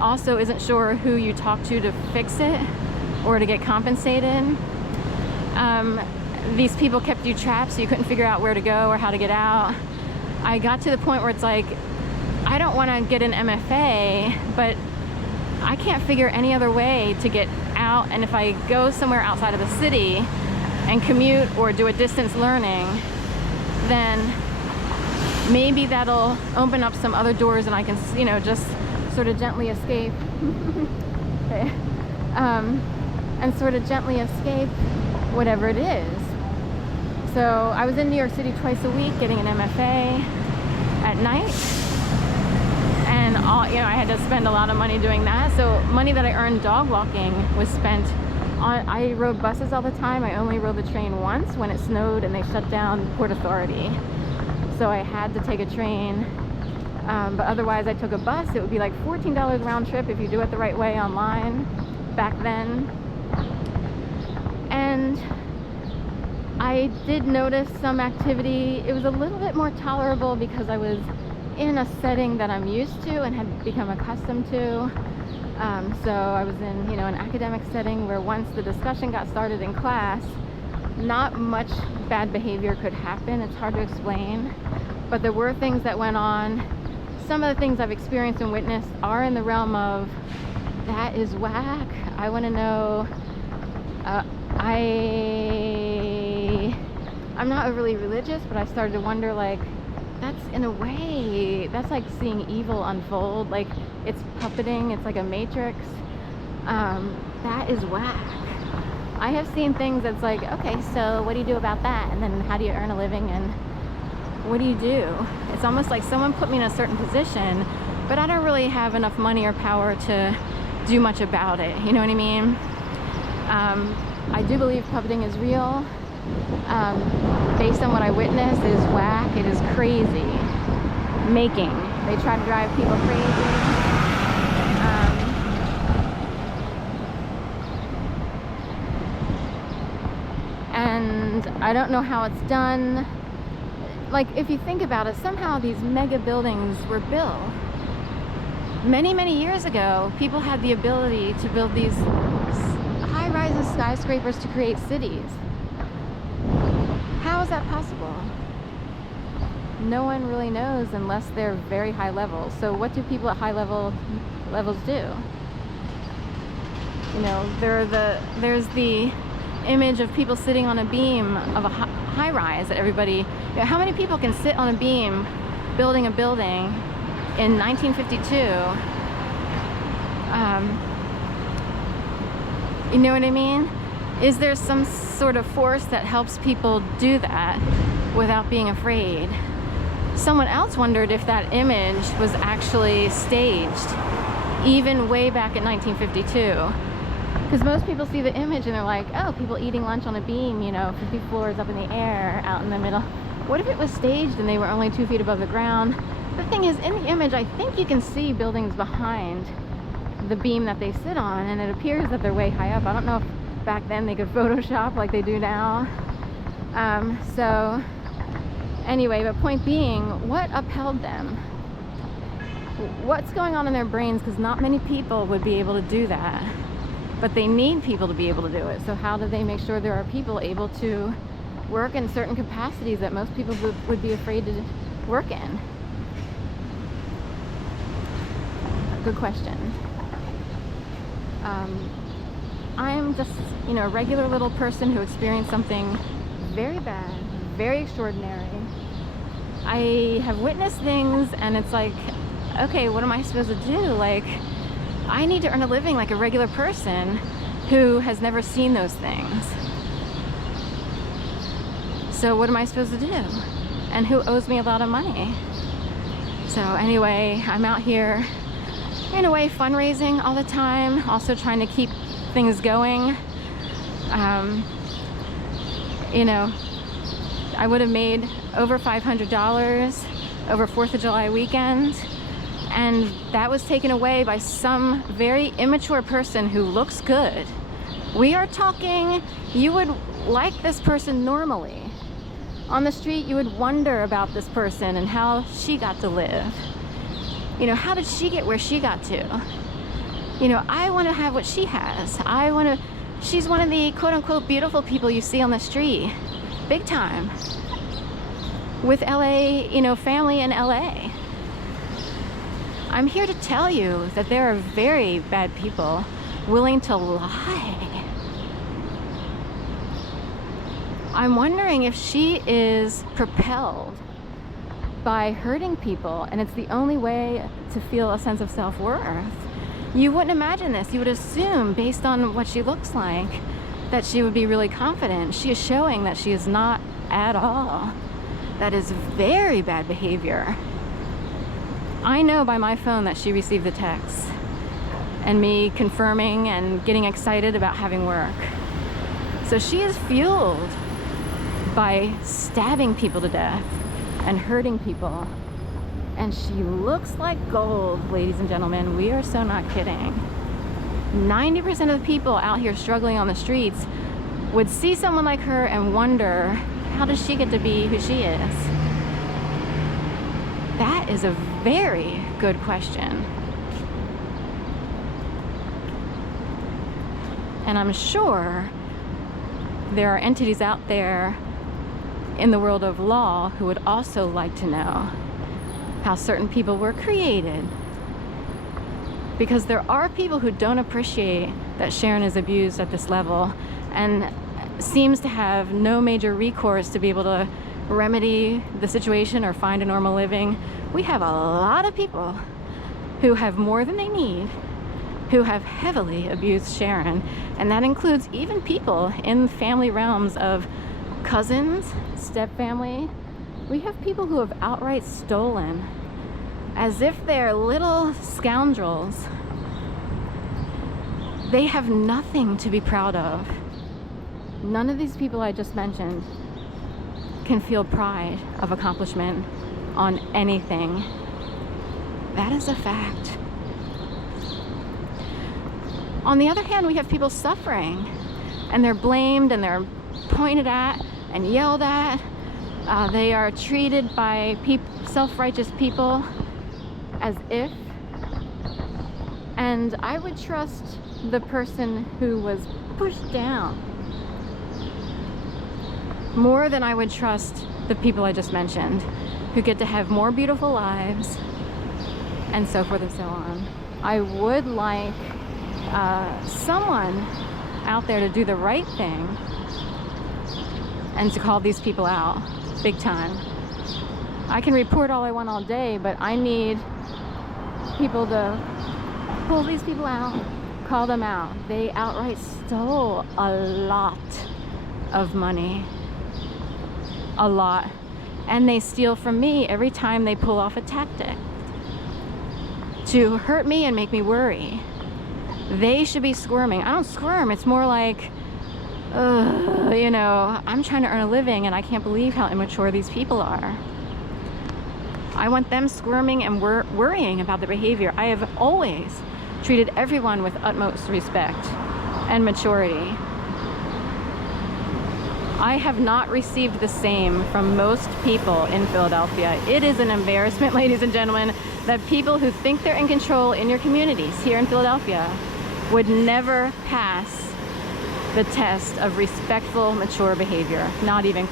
also isn't sure who you talk to fix it or to get compensated. These people kept you trapped, so you couldn't figure out where to go or how to get out. I got to the point where it's like, I don't want to get an MFA, but I can't figure any other way to get out. And if I go somewhere outside of the city and commute or do a distance learning, then maybe that'll open up some other doors and I can, you know, just sort of gently escape. Okay. And sort of gently escape whatever it is. So I was in New York City twice a week getting an MFA at night, and you know, I had to spend a lot of money doing that. So money that I earned dog walking was spent on, I rode buses all the time. I only rode the train once when it snowed and they shut down Port Authority. So I had to take a train, but otherwise I took a bus. It would be like $14 round trip if you do it the right way online back then. And I did notice some activity. It was a little bit more tolerable because I was in a setting that I'm used to and had become accustomed to. So I was in, you know, an academic setting where once the discussion got started in class, not much bad behavior could happen. It's hard to explain, but there were things that went on. Some of the things I've experienced and witnessed are in the realm of, that is whack. I want to know, I'm not really religious, but I started to wonder, like, that's, in a way, that's like seeing evil unfold. Like, it's puppeting, it's like a matrix. That is whack. I have seen things that's like, okay, so what do you do about that? And then how do you earn a living? And what do you do? It's almost like someone put me in a certain position, but I don't really have enough money or power to do much about it. You know what I mean? I do believe puppeting is real. Based on what I witnessed, it is whack. It is crazy. Making. They try to drive people crazy. And I don't know how it's done. Like, if you think about it, somehow these mega buildings were built. Many, many years ago, people had the ability to build these high-rises, skyscrapers to create cities. How is that possible? No one really knows unless they're very high level. So what do people at high levels do? You know, there's the image of people sitting on a beam of a high rise that everybody, you know, how many people can sit on a beam building a building in 1952? You know what I mean? Is there some sort of force that helps people do that without being afraid? Someone else wondered if that image was actually staged, even way back in 1952. Because most people see the image and they're like, oh, people eating lunch on a beam, you know, 50 floors up in the air, out in the middle. What if it was staged and they were only 2 feet above the ground? The thing is, in the image, I think you can see buildings behind the beam that they sit on, and it appears that they're way high up. I don't know if back then they could Photoshop like they do now. So anyway, but point being, what upheld them? What's going on in their brains? Because not many people would be able to do that, but they need people to be able to do it. So how do they make sure there are people able to work in certain capacities that most people would be afraid to work in? Good question. I'm just, you know, a regular little person who experienced something very bad, very extraordinary. I have witnessed things and it's like, okay, what am I supposed to do? Like, I need to earn a living like a regular person who has never seen those things. So what am I supposed to do? And who owes me a lot of money? So anyway, I'm out here in a way fundraising all the time, also trying to keep things going. You know, I would have made over $500 over 4th of July weekend, and that was taken away by some very immature person who looks good. We are talking, you would like this person normally. On the street, you would wonder about this person and how she got to live. You know, how did she get where she got to? You know, I want to have what she has. She's one of the quote unquote beautiful people you see on the street. Big time. With LA, you know, family in LA. I'm here to tell you that there are very bad people willing to lie. I'm wondering if she is propelled by hurting people, and it's the only way to feel a sense of self-worth. You wouldn't imagine this. You would assume, based on what she looks like, that she would be really confident. She is showing that she is not at all. That is very bad behavior. I know by my phone that she received the text and me confirming and getting excited about having work. So she is fueled by stabbing people to death and hurting people. And she looks like gold, ladies and gentlemen. We are so not kidding. 90% of the people out here struggling on the streets would see someone like her and wonder, how does she get to be who she is? That is a very good question. And I'm sure there are entities out there in the world of law who would also like to know how certain people were created. Because there are people who don't appreciate that Sharon is abused at this level and seems to have no major recourse to be able to remedy the situation or find a normal living. We have a lot of people who have more than they need, who have heavily abused Sharon, and that includes even people in family realms of cousins, step-family. We have people who have outright stolen, as if they're little scoundrels. They have nothing to be proud of. None of these people I just mentioned can feel pride of accomplishment on anything. That is a fact. On the other hand, we have people suffering, and they're blamed and they're pointed at and yelled at. They are treated by self-righteous people as if. And I would trust the person who was pushed down more than I would trust the people I just mentioned, who get to have more beautiful lives and so forth and so on. I would like someone out there to do the right thing and to call these people out big time. I can report all I want all day, but I need people to pull these people out, call them out. They outright stole a lot of money. A lot. And they steal from me every time they pull off a tactic to hurt me and make me worry. They should be squirming. I don't squirm. It's more like, you know, I'm trying to earn a living and I can't believe how immature these people are. I want them squirming and worrying about their behavior. I have always treated everyone with utmost respect and maturity. I have not received the same from most people in Philadelphia. It is an embarrassment, ladies and gentlemen, that people who think they're in control in your communities here in Philadelphia would never pass the test of respectful, mature behavior, not even